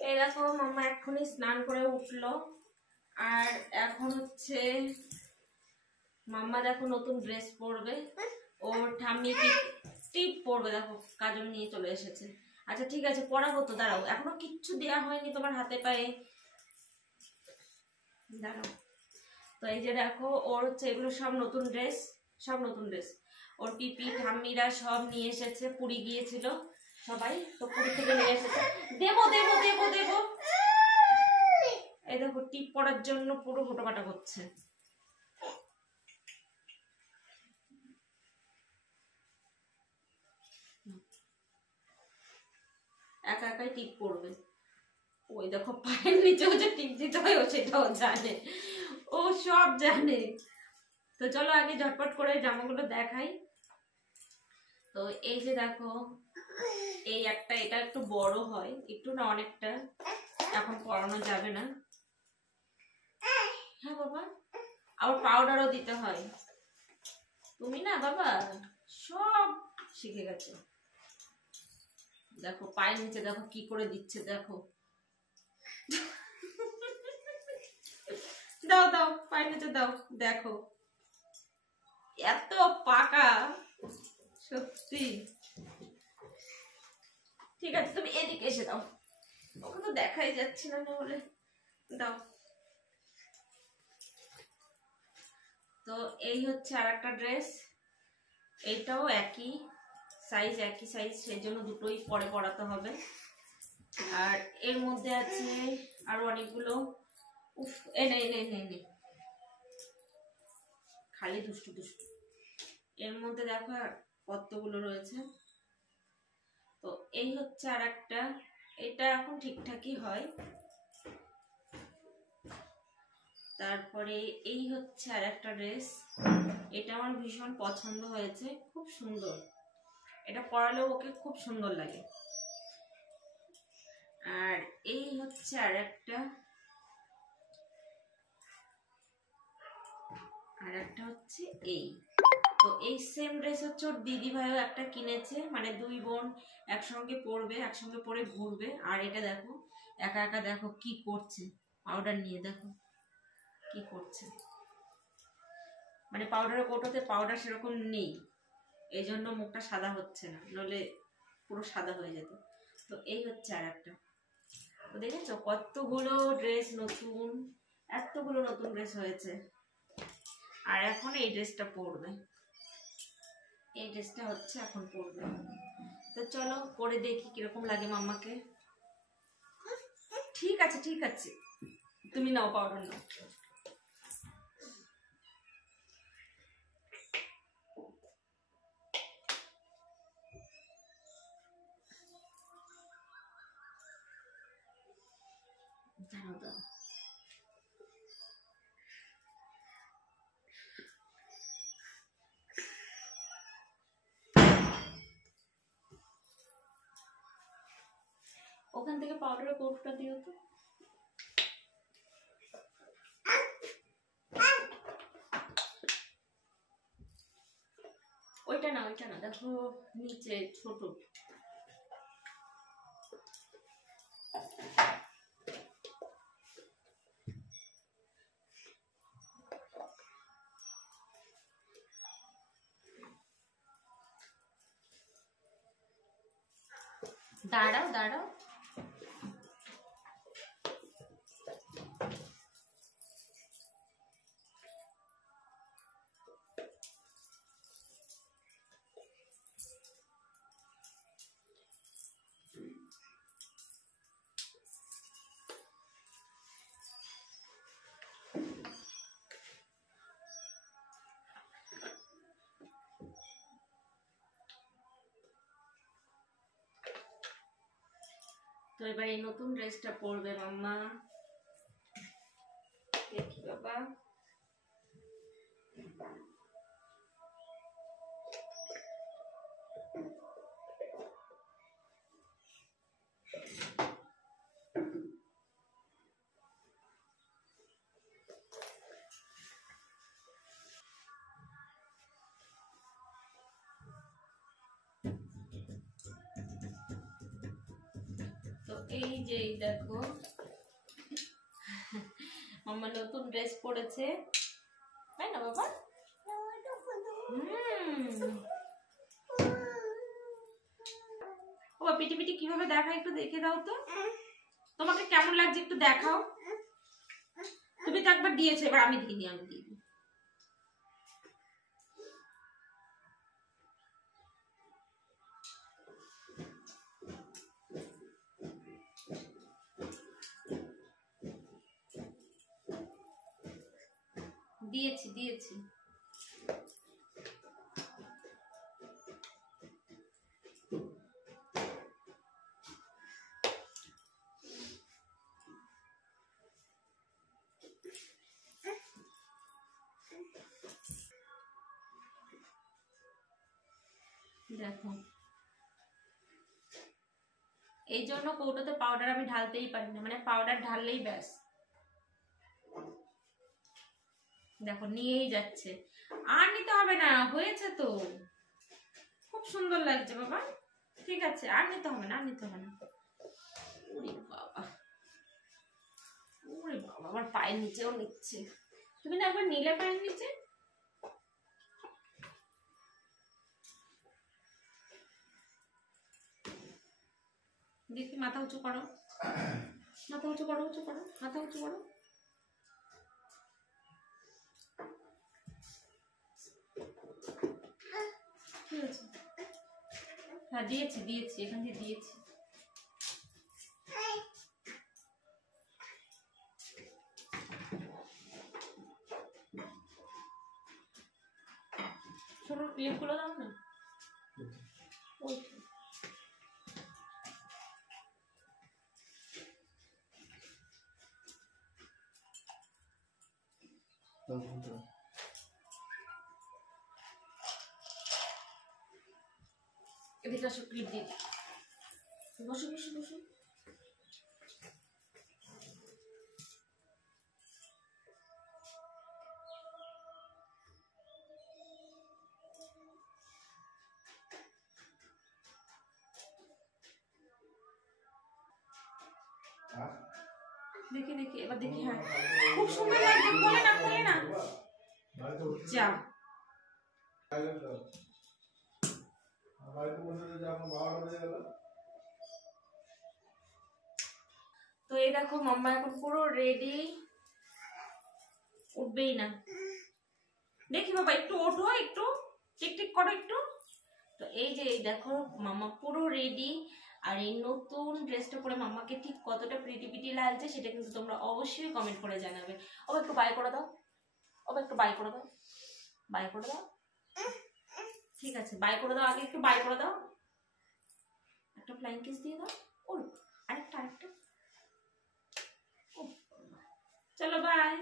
এই দেখো মাম্মা এক্ষুনি স্নান করে উঠলো, আর এখন হচ্ছে মাম্মা দেখো নতুন ড্রেস পরবে, ওর ঠাম্মি টিপ পরবে, দেখো কাজল নিয়ে চলে এসেছে। আচ্ছা ঠিক আছে পরাবো তো, দাঁড়াও, এখনো কিচ্ছু দেওয়া হয়নি তোমার হাতে পায়ে, দাঁড়াও। তো এই যে দেখো ওর হচ্ছে এগুলো সব নতুন ড্রেস, সব নতুন ড্রেস। ওর পিপি ঠাম্মিরা সব নিয়ে এসেছে, পুরী গিয়েছিল সবাই, তো পুরী থেকে নিয়ে এসেছে। দেবো দেবো দেবো দেবো। এই দেখো টিপ পরার জন্য পুরো মোটামাটা করছে। একা একাই টিপ পড়বে। ওই দেখো পায়ের নিচেও যে টিপ দিতে হয় ও সেটাও জানে, ও সব জানে। তো চলো আগে ঝটপট করে জামাগুলো দেখাই। তো এই যে দেখো এই একটা, এটা একটু বড় হয় একটু না, অনেকটা, এখন পরানো যাবে না। হ্যাঁ বাবা, আবার পাউডারও দিতে হয়। তুমি না বাবা সব শিখে গেছো। দেখো পায়ের নিচে দেখো কি করে দিচ্ছে, দেখো দাও দাও পায়ের নিচে দাও, দেখো এত পাকা সত্যি। ঠিক আছে তুমি এদিকে এসে দাও, ওকে তো দেখাই যাচ্ছে না বলে, দাও। তো এই হচ্ছে আর একটা ড্রেস, এইটাও একই সাইজ, একই সাইজ, সেই জন্য দুটোই পরে পরাতে হবে। আর এর মধ্যে আছে আরো অনেকগুলো। উফ এনে এনে এনে এনে খালি দুষ্টু দুষ্টু। এর মধ্যে দেখো কতগুলো রয়েছে। তো এই হচ্ছে আর একটা, এটা এখন ঠিকঠাকই হয়। তারপরে এই হচ্ছে আর একটা ড্রেস, এটা আমার ভীষণ পছন্দ হয়েছে, খুব সুন্দর, এটা পরালেও ওকে খুব সুন্দর লাগে। আর এই হচ্ছে আর একটা, হচ্ছে এই। তো এই সেম ড্রেস হচ্ছে ওর দিদি ভাইও একটা কিনেছে, মানে দুই বোন একসঙ্গে পরবে, একসঙ্গে পরে ঘুরবে। আর এটা দেখো একা একা দেখো কি করছে, পাউডার নিয়ে দেখো কি করছে, মানে পাউডারের কৌটোতে পাউডার সেরকম নেই, এই জন্য মুখটা সাদা হচ্ছে না, নইলে পুরো সাদা হয়ে যেত। তো এই হচ্ছে আর একটা। তো দেখেছো কতগুলো ড্রেস নতুন, এতগুলো নতুন ড্রেস হয়েছে। আর এখন এই ড্রেসটা পরবে, এই ড্রেসটা হচ্ছে এখন পরবে। তো চলো পরে দেখি কিরকম লাগে মাম্মাকে। ঠিক আছে ঠিক আছে, তুমি নাও পাউডার নাও। দাঁড়াও দাও, ওখান থেকে পাউডারের কৌটোটা দিও তো। ওইটা না, ওইটা না, দেখো নিচে ছোট। দাঁড়াও দাঁড়াও, তো এবার এই নতুন ড্রেসটা পরবে মাম্মা, দেখি বাবা। তো এই যে দেখো মাম্মা নতুন ড্রেস পরেছে, তাই না বাবা? ও পিটি পিটি কিভাবে দেখায় একটু দেখে দাও তো, তোমাকে কেমন লাগছে একটু দেখাও। তুমি তো একবার দিয়েছো, এবার আমি দিয়ে দিই, আমি দিয়ে দিই। দিয়েছি দিয়েছি। দেখো এই জন্য কৌটোতে পাউডার আমি ঢালতেই পারি না, মানে পাউডার ঢাললেই ব্যাস দেখো নিয়েই যাচ্ছে। আর নিতে হবে না, হয়েছে তো, খুব সুন্দর লাগছে বাবা। ঠিক আছে, আর নিতে হবে না, আর নিতে হবে না। ওরে বাবা, ওরে বাবা, আমার পায়ের নিচেও নিচ্ছে। তুমি না একবার নিলে পায়ের নিচে। দেখি মাথা উঁচু করো, মাথা উঁচু করো, উঁচু করো, মাথা উঁচু করো। ঠিক আছে, হ্যাঁ দিয়েছি দিয়েছি, এখান দিয়ে দিয়েছি। ছোট ক্লিপগুলো দাও না। ওই এদিকে আসো, ক্লিপ দিয়ে বসো বসো বসো। দেখি দেখি, এবার দেখি। হ্যাঁ খুব সুন্দর লাগছে, খোলে না খোলে না। যা তো এই দেখো মাম্মা এখন পুরো রেডি, উঠবেই না। দেখি বাবা একটু ওঠো, একটু টিকটিক করো একটু। তো এই যে এই দেখো মাম্মা পুরো রেডি, আর এই নতুন ড্রেসটা পরে মাম্মাকে ঠিক কতটা প্রিটি পিটি লাগছে সেটা কিন্তু তোমরা অবশ্যই কমেন্ট করে জানাবে। ও একটু বাই করে দাও, ও একটু বাই করে দাও, বাই করে দাও। ঠিক আছে বাই করে দাও, আগে একটু বাই করে দাও, একটা ফ্লাইং কিস দিয়ে দাও। ওর আরেকটা আরেকটা। চলো বাই।